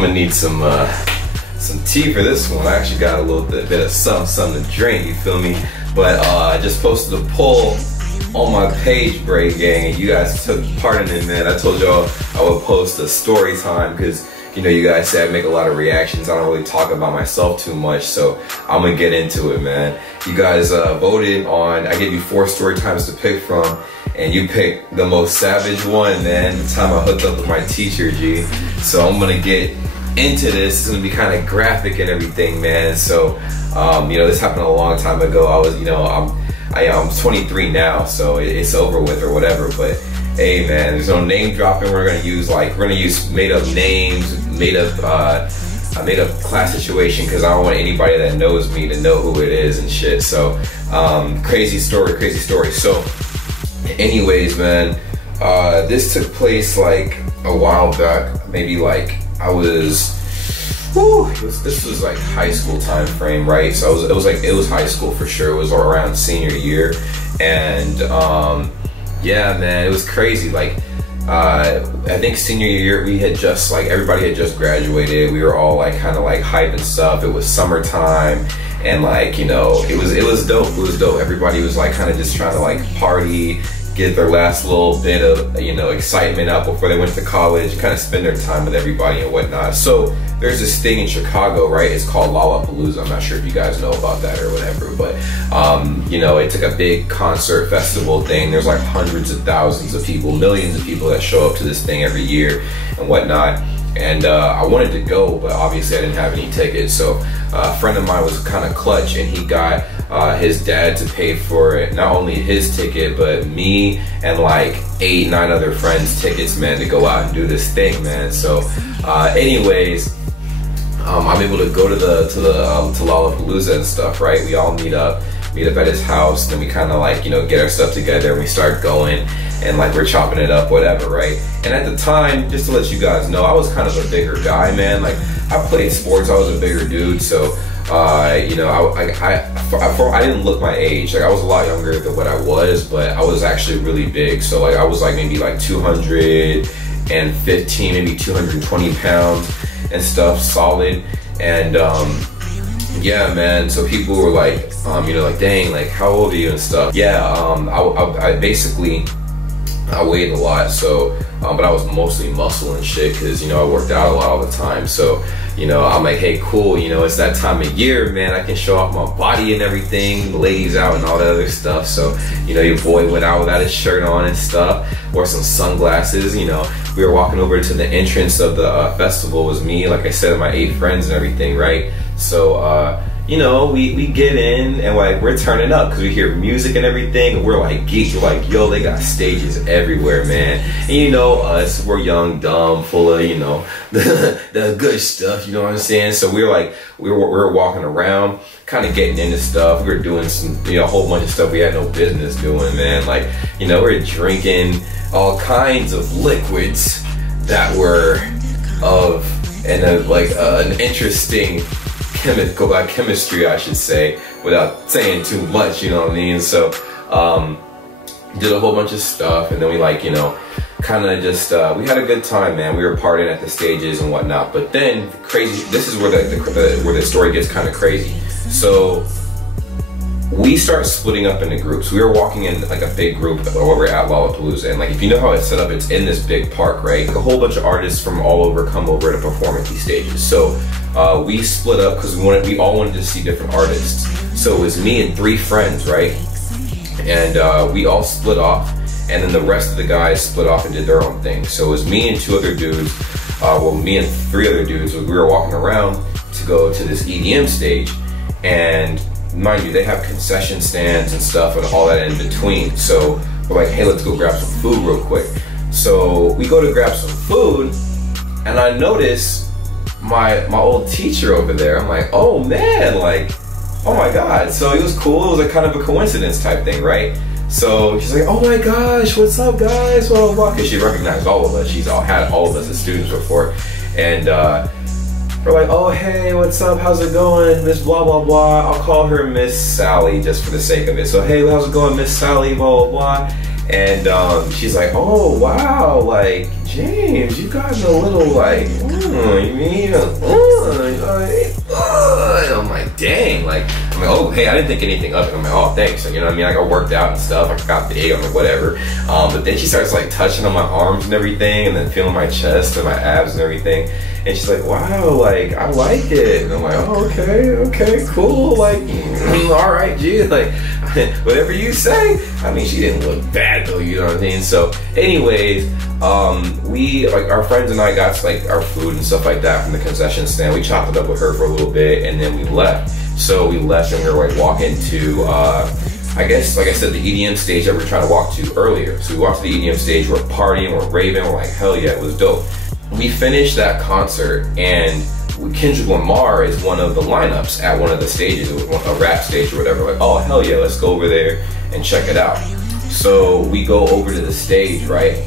I'm gonna need some tea for this one. I actually got a little bit of something to drink, you feel me? But I just posted a poll on my page, Bray Gang, and you guys took part in it, man. I told y'all I would post a story time because, you know, you guys say I make a lot of reactions. I don't really talk about myself too much, so I'm gonna get into it, man. You guys voted on, I gave you 4 story times to pick from, and you picked the most savage one, man, the time I hooked up with my teacher, G. So I'm gonna get into this. It's gonna be kind of graphic and everything, man. So, you know, this happened a long time ago. I was, you know, I'm 23 now, so it's over with or whatever, but hey, man, there's no name dropping. We're gonna use made up names, made up class situation, because I don't want anybody that knows me to know who it is and shit. So crazy story. So anyways, man, this took place like a while back, maybe like this was like high school time frame, right? So it was high school for sure. It was around senior year, and yeah, man, it was crazy. Like I think senior year we had just everybody had just graduated. We were all like kind of like hype and stuff. It was summertime, and like, you know, it was dope. It was dope. Everybody was like kind of just trying to like party, get their last little bit of, you know, excitement up before they went to college, kind of spend their time with everybody and whatnot. So there's this thing in Chicago, right? It's called Lollapalooza. I'm not sure if you guys know about that or whatever, but you know, it's like a big concert festival thing. There's like hundreds of thousands of people, millions of people that show up to this thing every year and whatnot. And I wanted to go, but obviously I didn't have any tickets. So a friend of mine was kind of clutch, and he got his dad to pay for it, not only his ticket, but me and like 8, 9 other friends' tickets, man, to go out and do this thing, man. So anyways, I'm able to go to Lollapalooza and stuff, right? We all meet up at his house, then we kind of like, you know, get our stuff together and we start going, and like we're chopping it up, whatever, right? And at the time, just to let you guys know, I was kind of a bigger guy, man. Like, I played sports, I was a bigger dude, so you know, I didn't look my age. Like, I was a lot younger than what I was, but I was actually really big. So like I was like maybe like 215, maybe 220 pounds and stuff, solid. And yeah, man, so people were like, you know, like, dang, like, how old are you and stuff? Yeah, I basically, I weighed a lot, so, but I was mostly muscle and shit, because, you know, I worked out a lot all the time. So, you know, I'm like, hey, cool, you know, it's that time of year, man, I can show off my body and everything, the ladies out and all that other stuff. So, you know, your boy went out without his shirt on and stuff, wore some sunglasses. You know, we were walking over to the entrance of the festival. It was me, like I said, my 8 friends and everything, right? So, you know, we get in, and like we're turning up because we hear music and everything, and we're like geeks. We're like, yo, they got stages everywhere, man. And you know us, we're young, dumb, full of, you know, the good stuff, you know what I'm saying? So we were walking around, kind of getting into stuff. We were doing some, you know, a whole bunch of stuff we had no business doing, man. Like, you know, we're drinking all kinds of liquids that were of an interesting chemistry, I should say, without saying too much, you know what I mean? So did a whole bunch of stuff, and then we, like, you know, kind of just we had a good time, man. We were partying at the stages and whatnot. But then this is where the story gets kind of crazy. So we start splitting up into groups. We were walking in like a big group while we're at Lollapalooza, and like, if you know how it's set up, it's in this big park, right? Like, a whole bunch of artists from all over come over to perform at these stages. So we split up because we all wanted to see different artists. So it was me and 3 friends, right? And we all split off, and then the rest of the guys split off and did their own thing. So it was me and 2 other dudes, well, me and 3 other dudes. We were walking around to go to this EDM stage, and mind you, they have concession stands and stuff and all that in between. So we're like, hey, let's go grab some food real quick. So we go to grab some food, and I notice my old teacher over there. I'm like, oh man, like, oh my god. So it was cool. It was like kind of a coincidence type thing, right? So she's like, oh my gosh, what's up, guys? Blah, blah, blah. Because she recognized all of us. She's had all of us as students before. And we're like, oh, hey, what's up? How's it going? Miss blah, blah, blah. I'll call her Miss Sally just for the sake of it. So, hey, how's it going, Miss Sally? Blah, blah, blah. And she's like, oh wow, like James, you got a little like, you mean, I'm like, dang, like, I'm like, oh hey, I didn't think anything of it. I'm like, oh thanks, and you know what I mean, like I worked out and stuff, I got big, I'm like whatever. But then she starts like touching on my arms and everything, and then feeling my chest and my abs and everything. And she's like, wow, like, I like it. And I'm like, oh, okay, cool. Like, all right, G, like, whatever you say. I mean, she didn't look bad though, you know what I mean? So anyways, we, like, our friends and I got like our food and stuff like that from the concession stand. We chopped it up with her for a little bit and then we left. So we left and we were like walking to, I guess, like I said, the EDM stage that we were trying to walk to earlier. So we walked to the EDM stage, we're partying, we're raving, we're like, hell yeah, it was dope. We finished that concert and Kendrick Lamar is one of the lineups at one of the stages. It was a rap stage or whatever. Like, oh hell yeah, let's go over there and check it out. So we go over to the stage, right?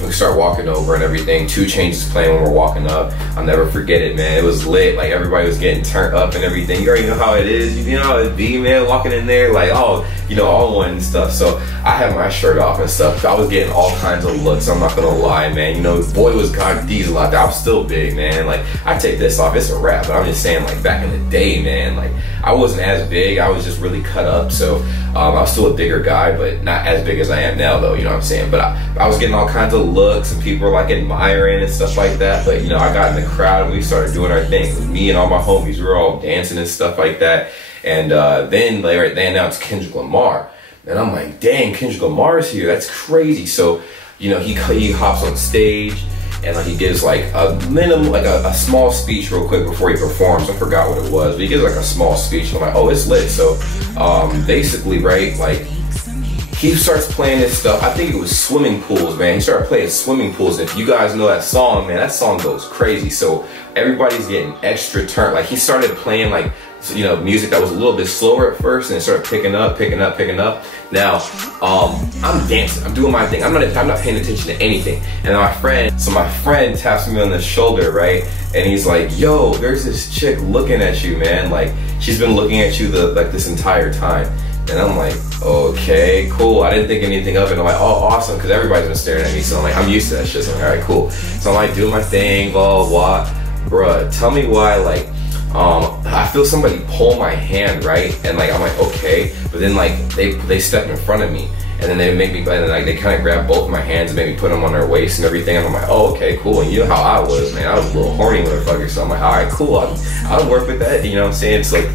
We start walking over and everything. 2 Chainz is playing when we're walking up. I'll never forget it, man. It was lit. Like everybody was getting turned up and everything. You already know how it is. You know how it be, man. Walking in there, like, oh, you know, all one and stuff. So I had my shirt off and stuff. I was getting all kinds of looks. I'm not gonna lie, man. You know, boy was God Diesel out there. I'm still big, man. Like I take this off, it's a wrap. But I'm just saying, like back in the day, man. Like I wasn't as big. I was just really cut up. So I was still a bigger guy, but not as big as I am now, though. You know what I'm saying? But I was getting all kinds of looks and people were like admiring and stuff like that. But you know, I got in the crowd and we started doing our thing. It was me and all my homies. We were all dancing and stuff like that. And then like, right then, now it's Kendrick Lamar. And I'm like, dang, Kendrick Lamar is here. That's crazy. So, you know, he hops on stage and like he gives like a minimum, like a small speech real quick before he performs. I forgot what it was, but he gives like a small speech. And I'm like, oh, it's lit. So basically, right, like he starts playing this stuff. I think it was swimming pools, man. He started playing swimming pools. And if you guys know that song, man, that song goes crazy. So everybody's getting extra turned. Like he started playing like, you know, music that was a little bit slower at first, and it started picking up. Now, I'm dancing, I'm doing my thing. I'm not paying attention to anything. And my friend taps me on the shoulder, right? And he's like, yo, there's this chick looking at you, man. Like, she's been looking at you like this entire time. And I'm like, okay, cool. I didn't think anything of it. I'm like, oh, awesome, because everybody's been staring at me. So I'm like, I'm used to that shit. So I'm like, all right, cool. So I'm like, doing my thing, blah, blah, blah. Bruh, tell me why, like, I feel somebody pull my hand, right? And like, I'm like, okay. But then like, they step in front of me. And then they make me, and then like, they kind of grab both of my hands and make me put them on their waist and everything. And I'm like, oh, okay, cool. And you know how I was, man. I was a little horny motherfucker. So I'm like, all right, cool. I'll work with that. You know what I'm saying? It's like,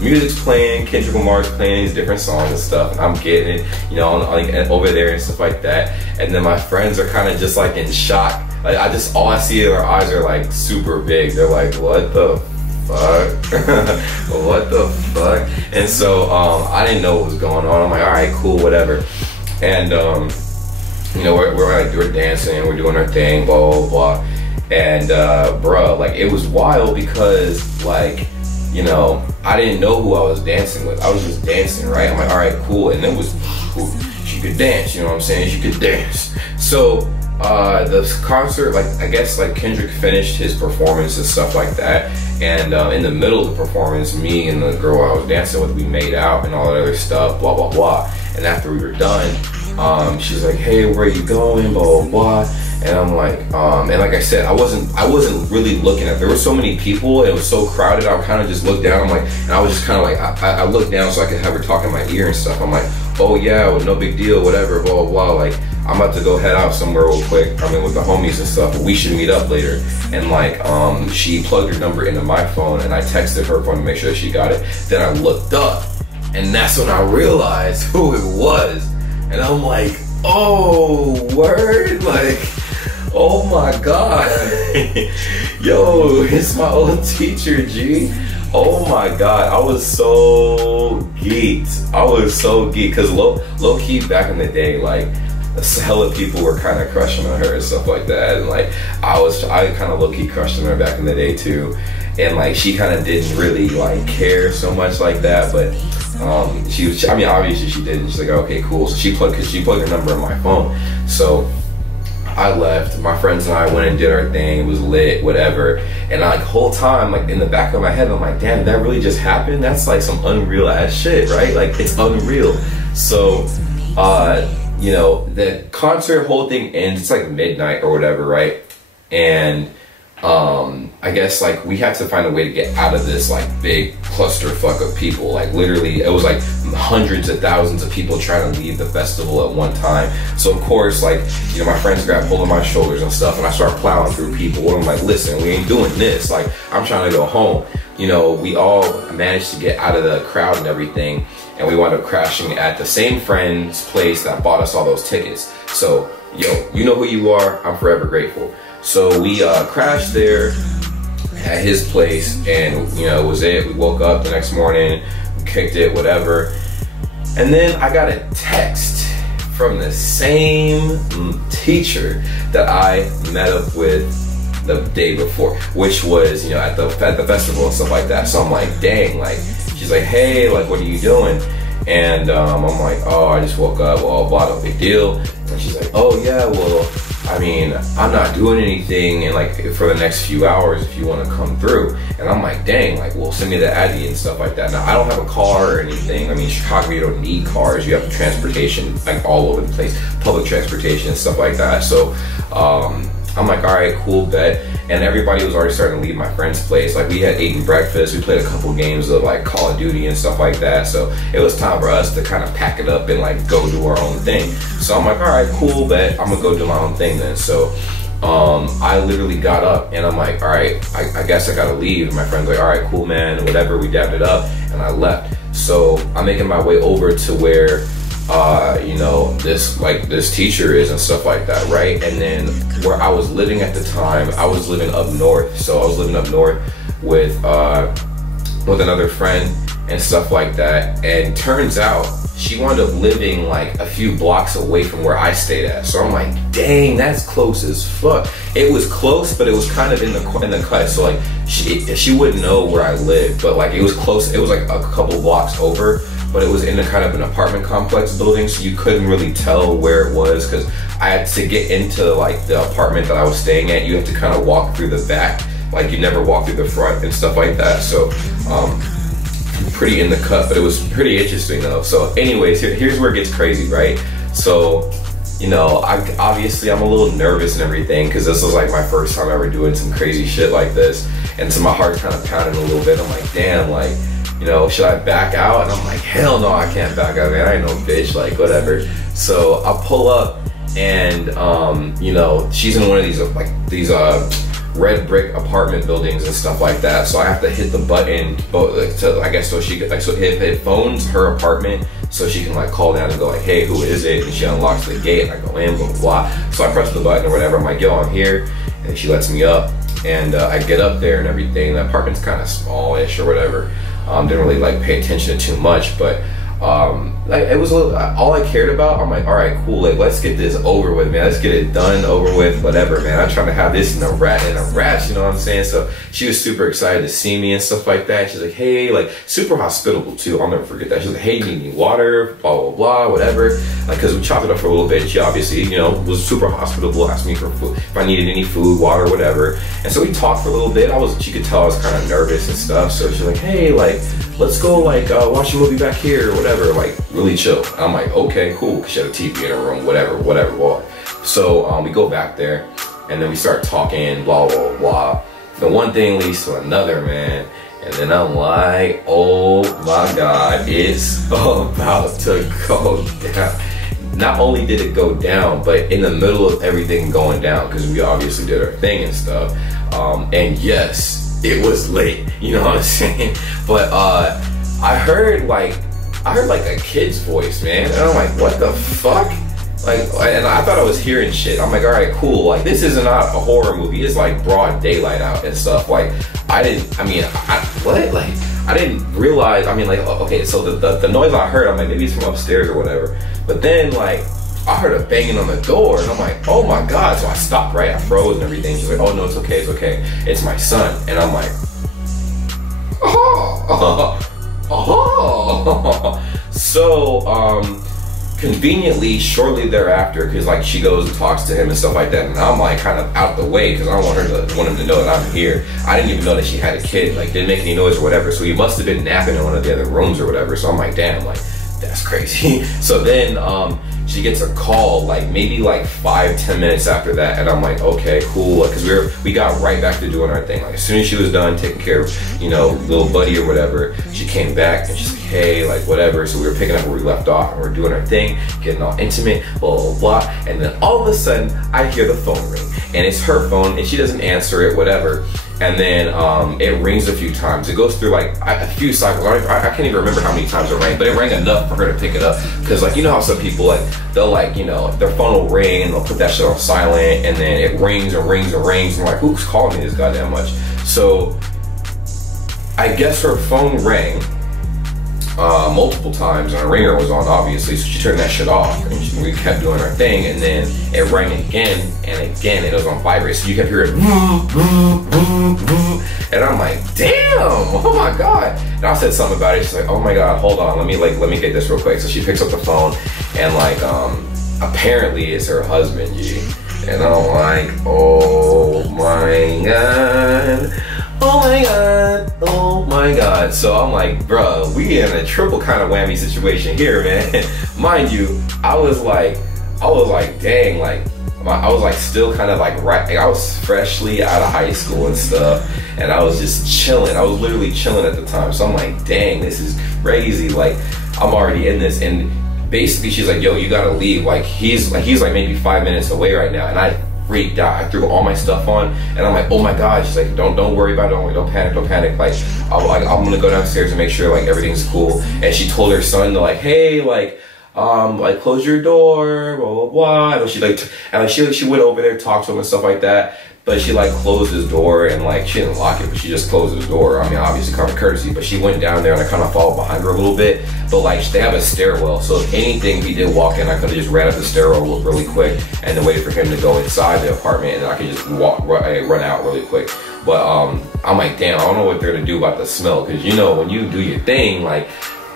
music's playing, Kendrick Lamar's playing these different songs and stuff, and I'm getting it, you know, like over there and stuff like that. And then my friends are kind of just like in shock. Like all I see in their eyes are like super big. They're like, what the fuck? What the fuck? And so I didn't know what was going on. I'm like, all right, cool, whatever. And you know, we're dancing, we're doing our thing, blah blah blah. And bruh, like it was wild because like, you know, I didn't know who I was dancing with. I was just dancing, right? I'm like, all right, cool. And it was, she could dance, you know what I'm saying? She could dance. So the concert, like, I guess like Kendrick finished his performance and stuff like that. And in the middle of the performance, me and the girl I was dancing with, we made out and all that other stuff, blah, blah, blah. And after we were done, she's like, hey, where are you going, blah, blah, blah. And I'm like, and like I said, I wasn't really looking at, there were so many people, it was so crowded, I would kind of just look down, I'm like, and I was just kind of like, I looked down so I could have her talk in my ear and stuff. I'm like, oh yeah, well, no big deal, whatever, blah, blah, blah. Like, I'm about to go head out somewhere real quick, I mean, with the homies and stuff, but we should meet up later. And like, she plugged her number into my phone and I texted her phone to make sure she got it. Then I looked up and that's when I realized who it was. And I'm like, oh, word, like, oh my God. Yo, it's my old teacher, G. Oh my God, I was so geeked. I was so geeked, cause low key back in the day, like, hella people were kind of crushing on her and stuff like that. And like, I kind of low key crushed on her back in the day too. And like, she kind of didn't really like care so much like that, but she was, I mean, obviously she did. She's like, okay, cool. So she plugged her number in my phone. So I left, my friends and I went and did our thing, it was lit, whatever. And like, whole time, like in the back of my head, I'm like, damn, did that really just happen? That's like some unreal ass shit, right? Like, it's unreal. So you know, the concert whole thing ends, it's like midnight or whatever, right? And I guess like we had to find a way to get out of this like big clusterfuck of people. Like literally it was like hundreds of thousands of people trying to leave the festival at one time. So of course, like, you know, my friends grabbed hold of my shoulders and stuff, and I started plowing through people, and I'm like, listen, we ain't doing this. Like, I'm trying to go home. You know, we all managed to get out of the crowd and everything, and we wound up crashing at the same friend's place that bought us all those tickets. So, yo, you know who you are, I'm forever grateful. So we crashed there at his place, and you know, it was it. We woke up the next morning, we kicked it, whatever. And then I got a text from the same teacher that I met up with the day before, which was, you know, at the festival and stuff like that. So I'm like, dang, like, she's like, hey, like, what are you doing? And I'm like, oh, I just woke up, well, blah, no big deal. And she's like, oh yeah, well, I mean, I'm not doing anything and like for the next few hours if you want to come through. And I'm like, dang, like, well, send me the ID and stuff like that. Now, I don't have a car or anything. I mean, Chicago, you don't need cars. You have transportation like all over the place, public transportation and stuff like that. So I'm like, all right, cool, bet. And everybody was already starting to leave my friend's place. Like, we had eaten breakfast, we played a couple games of like Call of Duty and stuff like that. So it was time for us to kind of pack it up and like go do our own thing. So I'm like, all right, cool, bet. I'm gonna go do my own thing then. So I literally got up and I'm like, all right, I guess I gotta leave. And my friend's like, all right, cool, man, and whatever. We dabbed it up and I left. So I'm making my way over to where you know, this teacher is and stuff like that, right? And then where I was living at the time, I was living up north. So I was living up north with another friend and stuff like that. And turns out she wound up living like a few blocks away from where I stayed at. So I'm like, dang, that's close as fuck. It was close, but it was kind of in the cut. So like she wouldn't know where I lived, but like it was close. It was like a couple blocks over, but it was in a kind of an apartment complex building, so you couldn't really tell where it was, because I had to get into like the apartment that I was staying at. You have to kind of walk through the back, like you never walk through the front and stuff like that. So pretty in the cut, but it was pretty interesting though. So anyways, here's where it gets crazy, right? So, you know, obviously I'm a little nervous and everything, because this was like my first time ever doing some crazy shit like this, and so my heart's kind of pounding a little bit. I'm like, damn, like, you know, should I back out? And I'm like, hell no, I can't back out, man. I ain't no bitch, like, whatever. So I pull up, and you know, she's in one of these red brick apartment buildings and stuff like that. So I have to hit the button, I guess, so she could, like, so it phones her apartment, so she can like call down and go like, hey, who is it? And she unlocks the gate, and I go in, blah, blah, blah. So I press the button or whatever. I'm like, yo, I'm here. And she lets me up, and I get up there and everything. The apartment's kind of smallish or whatever. Didn't really like pay attention to too much, but like, it was a little, all I cared about. I'm like, all right, cool, like, let's get this over with, man. Let's get it done, over with, whatever, man. I'm trying to have this in a rat, you know what I'm saying? So she was super excited to see me and stuff like that. She's like, hey, like, super hospitable too. I'll never forget that. She's like, hey, you need any water, blah, blah, blah, whatever. Like, because we chopped it up for a little bit. She obviously, you know, was super hospitable, asked me for food, if I needed any food, water, whatever. And so we talked for a little bit. She could tell I was kind of nervous and stuff. So she's like, hey, like, let's go, like, watch a movie back here or whatever, like, really chill. And I'm like, okay, cool, because she had a TV in her room, whatever. So we go back there, and then we start talking, blah, blah, blah. The one thing leads to another, man. And then I'm like, oh my God, it's about to go down. Not only did it go down, but in the middle of everything going down, because we obviously did our thing and stuff. And yes, it was late, you know what I'm saying? But I heard like a kid's voice, man. And I'm like, what the fuck? Like, and I thought I was hearing shit. I'm like, all right, cool. Like, this is not a horror movie. It's like broad daylight out and stuff. Like, I didn't realize, I mean, like, okay, so the noise I heard, I'm like, maybe it's from upstairs or whatever. But then, like, I heard a banging on the door, and I'm like, oh my God. So I stopped, right? I froze and everything. She's like, oh no, it's okay, it's okay. It's my son. And I'm like, So, conveniently, shortly thereafter, because like she goes and talks to him and stuff like that, and I'm like kind of out the way because I don't want him to know that I'm here. I didn't even know that she had a kid, like didn't make any noise or whatever. So he must have been napping in one of the other rooms or whatever. So I'm like, damn, like that's crazy. So then she gets a call like maybe like 5-10 minutes after that, and I'm like, okay, cool, because we got right back to doing our thing. Like as soon as she was done taking care of, you know, little buddy or whatever, she came back and she's like, hey, like whatever. So we were picking up where we left off and we're doing our thing, getting all intimate, blah blah blah. And then all of a sudden I hear the phone ring, and it's her phone, and she doesn't answer it, whatever. And then it rings a few times. It goes through like a few cycles. I can't even remember how many times it rang, but it rang enough for her to pick it up. Cause like, you know how some people like, they'll like, you know, their phone will ring and they'll put that shit on silent, and then it rings and rings and rings, and like, who's calling me this goddamn much? So I guess her phone rang multiple times, and her ringer was on obviously, so she turned that shit off, and we kept doing our thing, and then it rang again and again, and it was on vibrate, so you kept hearing and I'm like, damn, oh my god. And I said something about it. She's like, oh my god, hold on, let me get this real quick. So she picks up the phone, and like apparently it's her husband, G. And I'm like, oh my god, oh my god, oh my god. So I'm like, bruh, we in a triple kind of whammy situation here, man. Mind you, I was like, dang, like, I was like still kind of like I was freshly out of high school and stuff, and I was just chilling. I was literally chilling at the time. So I'm like, dang, this is crazy. Like, I'm already in this. And basically she's like, yo, you gotta leave. Like he's like maybe 5 minutes away right now. And I freaked out. I threw all my stuff on, and I'm like, oh my god. She's like, don't worry about it. Don't panic. Like I'm gonna go downstairs and make sure like everything's cool. And she told her son to like, hey, like close your door, blah blah blah. And she went over there, talked to him and stuff like that. But she like closed his door, and like she didn't lock it, but she just closed his door. I mean, obviously common courtesy, but she went down there and I kind of followed behind her a little bit. But like they have a stairwell, so if anything, we did walk in, I could have just ran up the stairwell really quick and then waited for him to go inside the apartment, and then I could just run out really quick. But I'm like, damn, I don't know what they're gonna do about the smell, because you know when you do your thing, like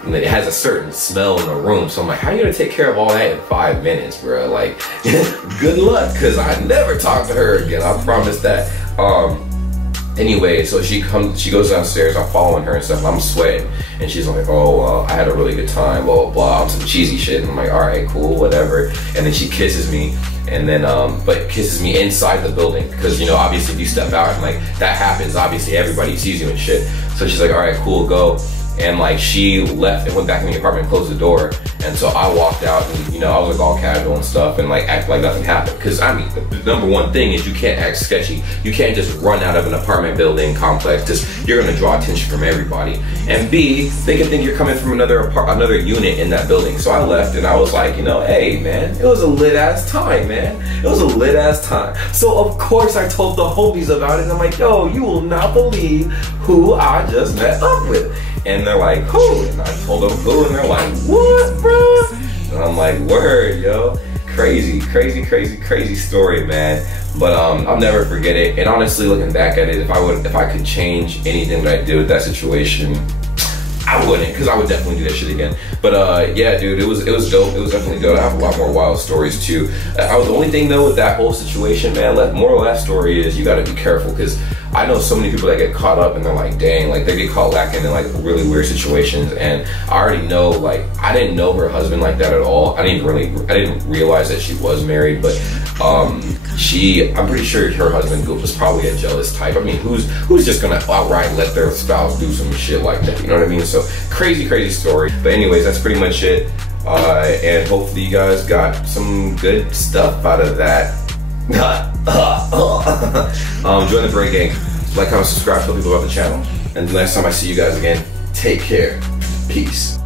it has a certain smell in the room. So I'm like, how are you gonna take care of all that in 5 minutes, bro? Like, good luck, because I never talk to her again, I promise that. Anyway, so she goes downstairs, I'm following her and stuff, and I'm sweating, and she's like, oh, I had a really good time, blah, blah, blah, on some cheesy shit, and I'm like, all right, cool, whatever. And then she kisses me, and then, but kisses me inside the building, because, you know, obviously if you step out, and like, that happens, obviously everybody sees you and shit. So she's like, all right, cool, go. And like she left and went back in the apartment and closed the door, and so I walked out, and you know I was like all casual and stuff and like act like nothing happened, because I mean the number one thing is you can't act sketchy. You can't just run out of an apartment building complex, just you're gonna draw attention from everybody, and B, they can think you're coming from another unit in that building. So I left, and I was like, you know, hey man, it was a lit ass time, man, it was a lit ass time. So of course I told the homies about it, and I'm like, yo, you will not believe who I just met up with. And they're like, who? And I told them who, and they're like, what, bro? And I'm like, word, yo. Crazy story, man. But I'll never forget it. And honestly, looking back at it, if I could change anything that I did with that situation, I wouldn't, because I would definitely do that shit again. But yeah, dude, it was dope. It was definitely dope. I have a lot more wild stories too. The only thing though with that whole situation, man, moral of that story is you got to be careful, because I know so many people that get caught up and they're like, dang, like they get caught lacking in like really weird situations. And I already know, like, I didn't know her husband like that at all. I didn't realize that she was married, but I'm pretty sure her husband was probably a jealous type. I mean, who's just gonna outright let their spouse do some shit like that? You know what I mean? So crazy story. But anyways, that's pretty much it. And hopefully you guys got some good stuff out of that. Join the Bray Gang. Like, comment, subscribe, tell people about the channel. And the next time I see you guys again, take care. Peace.